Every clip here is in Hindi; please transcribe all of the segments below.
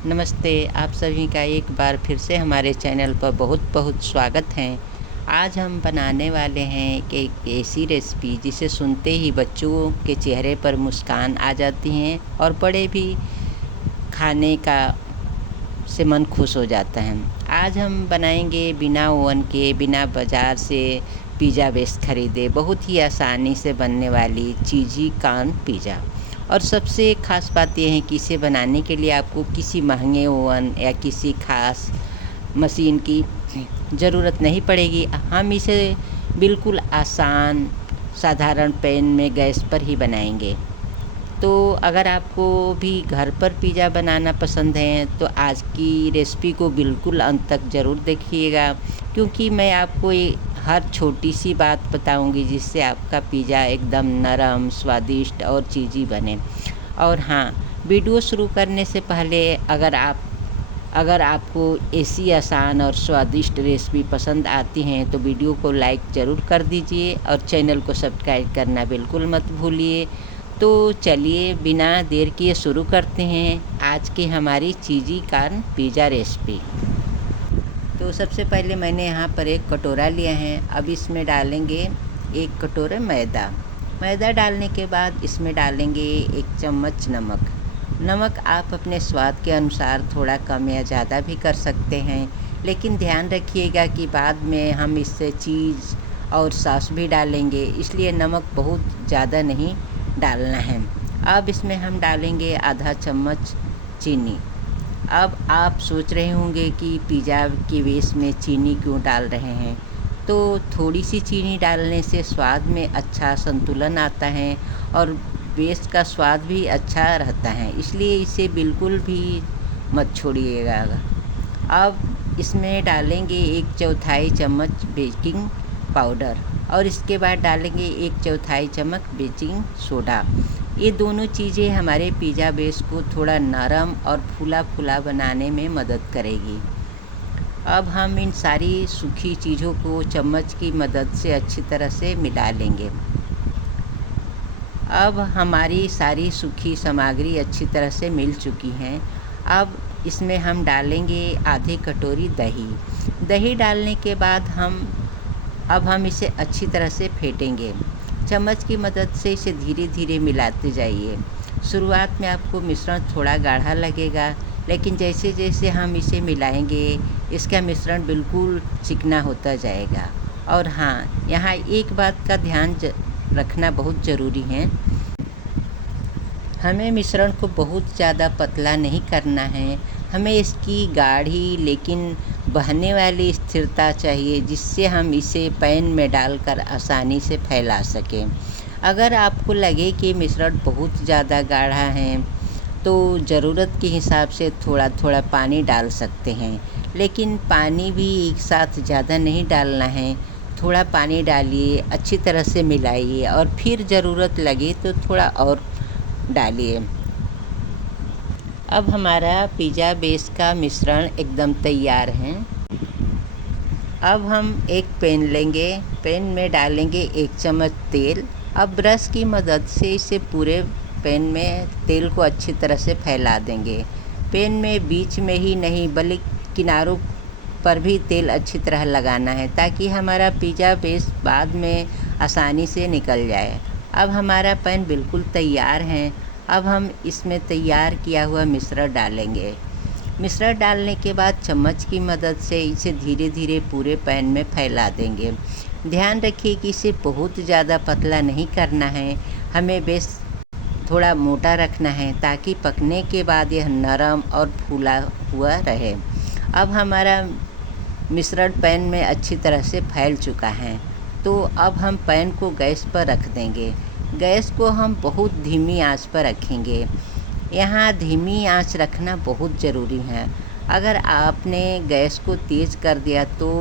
नमस्ते, आप सभी का एक बार फिर से हमारे चैनल पर बहुत बहुत स्वागत है। आज हम बनाने वाले हैं कि एक ऐसी रेसिपी जिसे सुनते ही बच्चों के चेहरे पर मुस्कान आ जाती हैं और बड़े भी खाने का से मन खुश हो जाता है। आज हम बनाएंगे बिना ओवन के, बिना बाज़ार से पिज़्ज़ा बेस खरीदे बहुत ही आसानी से बनने वाली चीज़ी कॉर्न पिज़्ज़ा। और सबसे ख़ास बात यह है कि इसे बनाने के लिए आपको किसी महंगे ओवन या किसी ख़ास मशीन की ज़रूरत नहीं पड़ेगी। हम इसे बिल्कुल आसान साधारण पैन में गैस पर ही बनाएंगे। तो अगर आपको भी घर पर पिज़्ज़ा बनाना पसंद है तो आज की रेसिपी को बिल्कुल अंत तक ज़रूर देखिएगा, क्योंकि मैं आपको हर छोटी सी बात बताऊंगी जिससे आपका पिज़्ज़ा एकदम नरम, स्वादिष्ट और चीज़ी बने। और हाँ, वीडियो शुरू करने से पहले अगर आपको ऐसी आसान और स्वादिष्ट रेसिपी पसंद आती हैं तो वीडियो को लाइक ज़रूर कर दीजिए और चैनल को सब्सक्राइब करना बिल्कुल मत भूलिए। तो चलिए बिना देर किए शुरू करते हैं आज की हमारी चीज़ी कॉर्न पिज़्ज़ा रेसिपी। तो सबसे पहले मैंने यहाँ पर एक कटोरा लिया है। अब इसमें डालेंगे 1 कटोरा मैदा डालने के बाद इसमें डालेंगे 1 चम्मच नमक आप अपने स्वाद के अनुसार थोड़ा कम या ज़्यादा भी कर सकते हैं, लेकिन ध्यान रखिएगा कि बाद में हम इससे चीज़ और सॉस भी डालेंगे, इसलिए नमक बहुत ज़्यादा नहीं डालना है। अब इसमें हम डालेंगे आधा चम्मच चीनी। अब आप सोच रहे होंगे कि पिज़्ज़ा के बेस में चीनी क्यों डाल रहे हैं, तो थोड़ी सी चीनी डालने से स्वाद में अच्छा संतुलन आता है और बेस का स्वाद भी अच्छा रहता है, इसलिए इसे बिल्कुल भी मत छोड़िएगा। अब इसमें डालेंगे 1/4 चम्मच बेकिंग पाउडर और इसके बाद डालेंगे 1/4 चम्मच बेकिंग सोडा। ये दोनों चीज़ें हमारे पिज़्ज़ा बेस को थोड़ा नरम और फूला फूला बनाने में मदद करेगी। अब हम इन सारी सूखी चीज़ों को चम्मच की मदद से अच्छी तरह से मिला लेंगे। अब हमारी सारी सूखी सामग्री अच्छी तरह से मिल चुकी हैं। अब इसमें हम डालेंगे आधी कटोरी दही डालने के बाद हम इसे अच्छी तरह से फेंटेंगे। चम्मच की मदद से इसे धीरे धीरे मिलाते जाइए। शुरुआत में आपको मिश्रण थोड़ा गाढ़ा लगेगा, लेकिन जैसे जैसे हम इसे मिलाएंगे इसका मिश्रण बिल्कुल चिकना होता जाएगा। और हाँ, यहाँ एक बात का ध्यान रखना बहुत ज़रूरी है। हमें मिश्रण को बहुत ज़्यादा पतला नहीं करना है, हमें इसकी गाढ़ी लेकिन बहने वाली स्थिरता चाहिए, जिससे हम इसे पैन में डालकर आसानी से फैला सकें। अगर आपको लगे कि मिश्रण बहुत ज़्यादा गाढ़ा है तो ज़रूरत के हिसाब से थोड़ा थोड़ा पानी डाल सकते हैं, लेकिन पानी भी एक साथ ज़्यादा नहीं डालना है। थोड़ा पानी डालिए, अच्छी तरह से मिलाइए और फिर ज़रूरत लगे तो थोड़ा और डालिए। अब हमारा पिज़्ज़ा बेस का मिश्रण एकदम तैयार है। अब हम एक पैन लेंगे, पैन में डालेंगे 1 चम्मच तेल। अब ब्रश की मदद से इसे पूरे पैन में तेल को अच्छी तरह से फैला देंगे। पैन में बीच में ही नहीं बल्कि किनारों पर भी तेल अच्छी तरह लगाना है, ताकि हमारा पिज़्ज़ा बेस बाद में आसानी से निकल जाए। अब हमारा पैन बिल्कुल तैयार है। अब हम इसमें तैयार किया हुआ मिश्रण डालेंगे। मिश्रण डालने के बाद चम्मच की मदद से इसे धीरे धीरे पूरे पैन में फैला देंगे। ध्यान रखिए कि इसे बहुत ज़्यादा पतला नहीं करना है, हमें बेस थोड़ा मोटा रखना है ताकि पकने के बाद यह नरम और फूला हुआ रहे। अब हमारा मिश्रण पैन में अच्छी तरह से फैल चुका है, तो अब हम पैन को गैस पर रख देंगे। गैस को हम बहुत धीमी आंच पर रखेंगे। यहाँ धीमी आंच रखना बहुत ज़रूरी है। अगर आपने गैस को तेज़ कर दिया तो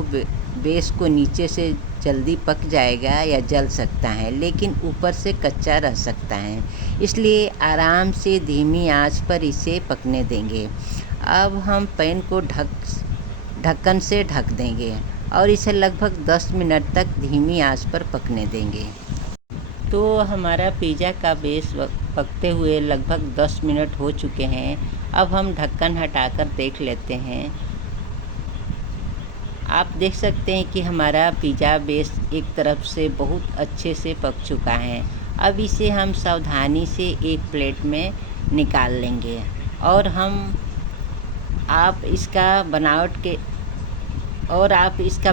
बेस को नीचे से जल्दी पक जाएगा या जल सकता है, लेकिन ऊपर से कच्चा रह सकता है, इसलिए आराम से धीमी आंच पर इसे पकने देंगे। अब हम पैन को ढक्कन से ढक देंगे और इसे लगभग 10 मिनट तक धीमी आंच पर पकने देंगे। तो हमारा पिज़्ज़ा का बेस पकते हुए लगभग 10 मिनट हो चुके हैं। अब हम ढक्कन हटाकर देख लेते हैं। आप देख सकते हैं कि हमारा पिज़्ज़ा बेस एक तरफ से बहुत अच्छे से पक चुका है। अब इसे हम सावधानी से एक प्लेट में निकाल लेंगे और आप इसका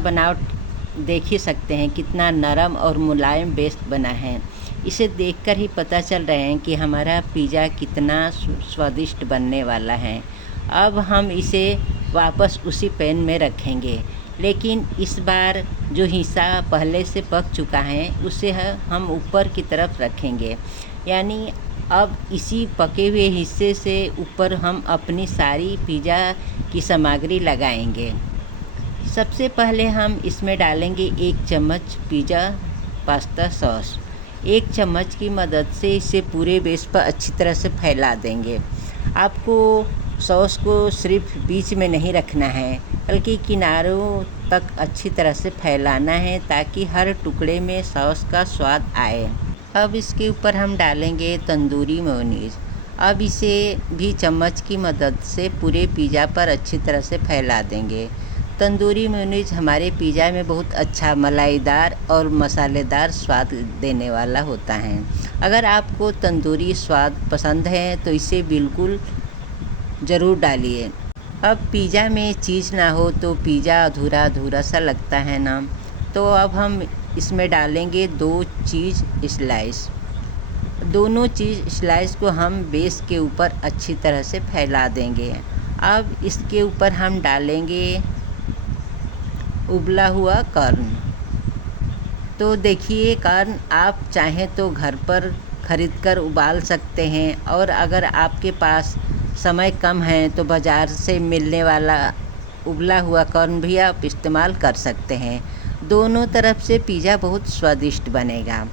बनावट देख ही सकते हैं कितना नरम और मुलायम बेस बना है। इसे देखकर ही पता चल रहा है कि हमारा पिज़्ज़ा कितना स्वादिष्ट बनने वाला है। अब हम इसे वापस उसी पैन में रखेंगे, लेकिन इस बार जो हिस्सा पहले से पक चुका है उसे हम ऊपर की तरफ रखेंगे। यानी अब इसी पके हुए हिस्से से ऊपर हम अपनी सारी पिज़्ज़ा की सामग्री लगाएंगे। सबसे पहले हम इसमें डालेंगे 1 चम्मच पिज़्ज़ा पास्ता सॉस। 1 चम्मच की मदद से इसे पूरे बेस पर अच्छी तरह से फैला देंगे। आपको सॉस को सिर्फ बीच में नहीं रखना है, बल्कि किनारों तक अच्छी तरह से फैलाना है ताकि हर टुकड़े में सॉस का स्वाद आए। अब इसके ऊपर हम डालेंगे तंदूरी मेयोनीज़। अब इसे भी चम्मच की मदद से पूरे पिज़्ज़ा पर अच्छी तरह से फैला देंगे। तंदूरी मेयोनीज़ हमारे पिज़्ज़ा में बहुत अच्छा मलाईदार और मसालेदार स्वाद देने वाला होता है। अगर आपको तंदूरी स्वाद पसंद है तो इसे बिल्कुल ज़रूर डालिए। अब पिज़्ज़ा में चीज़ ना हो तो पिज़्ज़ा अधूरा अधूरा सा लगता है ना। तो अब हम इसमें डालेंगे 2 चीज़ स्लाइस। दोनों चीज़ स्लाइस को हम बेस के ऊपर अच्छी तरह से फैला देंगे। अब इसके ऊपर हम डालेंगे उबला हुआ कॉर्न। तो देखिए, कॉर्न आप चाहें तो घर पर ख़रीदकर उबाल सकते हैं, और अगर आपके पास समय कम है तो बाज़ार से मिलने वाला उबला हुआ कॉर्न भी आप इस्तेमाल कर सकते हैं। दोनों तरफ से पिज़्ज़ा बहुत स्वादिष्ट बनेगा।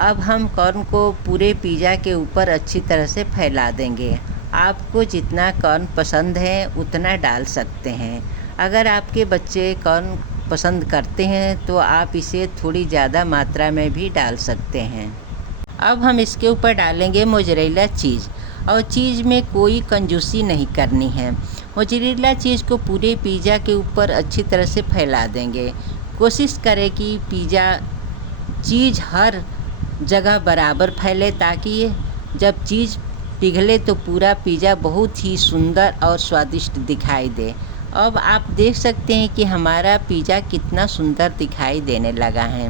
अब हम कॉर्न को पूरे पिज़्ज़ा के ऊपर अच्छी तरह से फैला देंगे। आपको जितना कॉर्न पसंद है उतना डाल सकते हैं। अगर आपके बच्चे कॉर्न पसंद करते हैं तो आप इसे थोड़ी ज़्यादा मात्रा में भी डाल सकते हैं। अब हम इसके ऊपर डालेंगे मोज़रेला चीज़, और चीज़ में कोई कंजूसी नहीं करनी है। मोज़रेला चीज़ को पूरे पिज़्ज़ा के ऊपर अच्छी तरह से फैला देंगे। कोशिश करें कि पिज़्ज़ा चीज़ हर जगह बराबर फैले, ताकि जब चीज़ पिघले तो पूरा पिज़्ज़ा बहुत ही सुंदर और स्वादिष्ट दिखाई दे। अब आप देख सकते हैं कि हमारा पिज़्ज़ा कितना सुंदर दिखाई देने लगा है।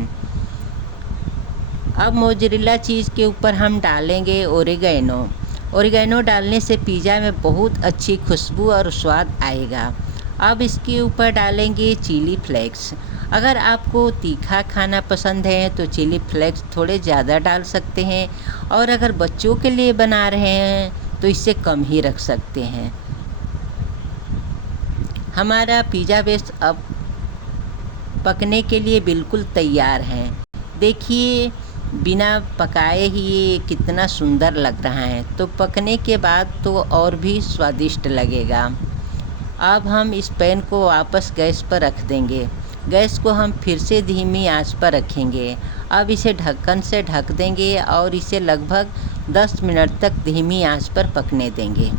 अब मोज़रेला चीज़ के ऊपर हम डालेंगे ओरिगैनो। ओरिगैनो डालने से पिज़्ज़ा में बहुत अच्छी खुशबू और स्वाद आएगा। अब इसके ऊपर डालेंगे चिली फ्लेक्स। अगर आपको तीखा खाना पसंद है तो चिली फ्लेक्स थोड़े ज़्यादा डाल सकते हैं, और अगर बच्चों के लिए बना रहे हैं तो इसे कम ही रख सकते हैं। हमारा पिज़्ज़ा बेस अब पकने के लिए बिल्कुल तैयार है। देखिए, बिना पकाए ही ये कितना सुंदर लग रहा है। तो पकने के बाद तो और भी स्वादिष्ट लगेगा। अब हम इस पैन को वापस गैस पर रख देंगे। गैस को हम फिर से धीमी आंच पर रखेंगे। अब इसे ढक्कन से ढक देंगे और इसे लगभग 10 मिनट तक धीमी आंच पर पकने देंगे।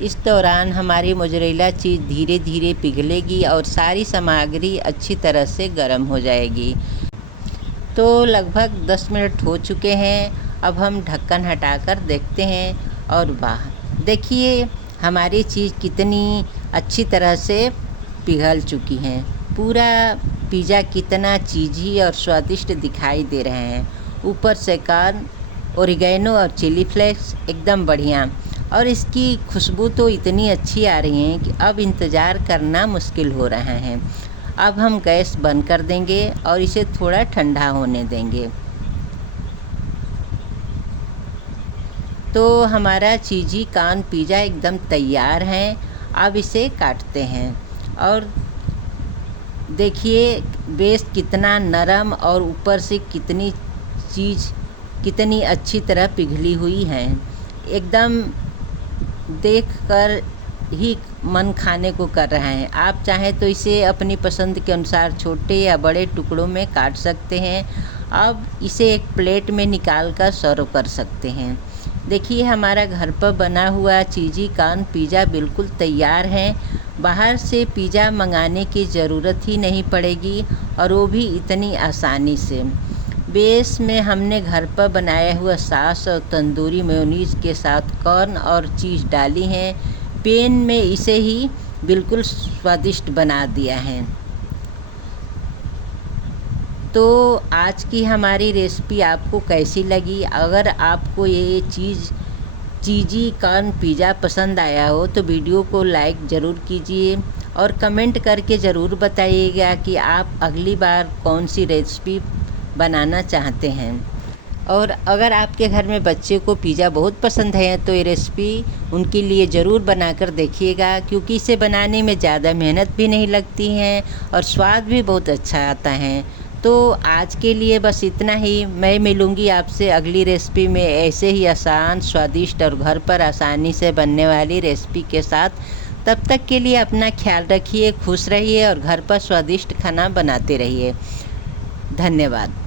इस दौरान हमारी मोज़रेला चीज़ धीरे धीरे पिघलेगी और सारी सामग्री अच्छी तरह से गर्म हो जाएगी। तो लगभग 10 मिनट हो चुके हैं। अब हम ढक्कन हटाकर देखते हैं, और वाह, देखिए हमारी चीज़ कितनी अच्छी तरह से पिघल चुकी हैं। पूरा पिज़्ज़ा कितना चीज़ी और स्वादिष्ट दिखाई दे रहे हैं। ऊपर से कॉर्न, ओरिगैनो और चिली फ्लेक्स एकदम बढ़िया, और इसकी खुशबू तो इतनी अच्छी आ रही है कि अब इंतज़ार करना मुश्किल हो रहा है। अब हम गैस बंद कर देंगे और इसे थोड़ा ठंडा होने देंगे। तो हमारा चीज़ी कॉर्न पिज़्ज़ा एकदम तैयार है। अब इसे काटते हैं, और देखिए बेस कितना नरम और ऊपर से कितनी चीज़ कितनी अच्छी तरह पिघली हुई है। एकदम देखकर ही मन खाने को कर रहा है। आप चाहें तो इसे अपनी पसंद के अनुसार छोटे या बड़े टुकड़ों में काट सकते हैं। अब इसे एक प्लेट में निकाल कर सर्व कर सकते हैं। देखिए हमारा घर पर बना हुआ चीज़ी कॉर्न पिज़्ज़ा बिल्कुल तैयार है। बाहर से पिज़्ज़ा मंगाने की ज़रूरत ही नहीं पड़ेगी, और वो भी इतनी आसानी से। बेस में हमने घर पर बनाया हुआ सॉस और तंदूरी मेयोनीज़ के साथ कॉर्न और चीज़ डाली है। पैन में इसे ही बिल्कुल स्वादिष्ट बना दिया है। तो आज की हमारी रेसिपी आपको कैसी लगी? अगर आपको ये चीज़ी कॉर्न पिज़्ज़ा पसंद आया हो तो वीडियो को लाइक ज़रूर कीजिए, और कमेंट करके ज़रूर बताइएगा कि आप अगली बार कौन सी रेसिपी बनाना चाहते हैं। और अगर आपके घर में बच्चे को पिज़्ज़ा बहुत पसंद है तो ये रेसिपी उनके लिए ज़रूर बनाकर देखिएगा, क्योंकि इसे बनाने में ज़्यादा मेहनत भी नहीं लगती है और स्वाद भी बहुत अच्छा आता है। तो आज के लिए बस इतना ही। मैं मिलूँगी आपसे अगली रेसिपी में ऐसे ही आसान, स्वादिष्ट और घर पर आसानी से बनने वाली रेसिपी के साथ। तब तक के लिए अपना ख्याल रखिए, खुश रहिए और घर पर स्वादिष्ट खाना बनाते रहिए। धन्यवाद।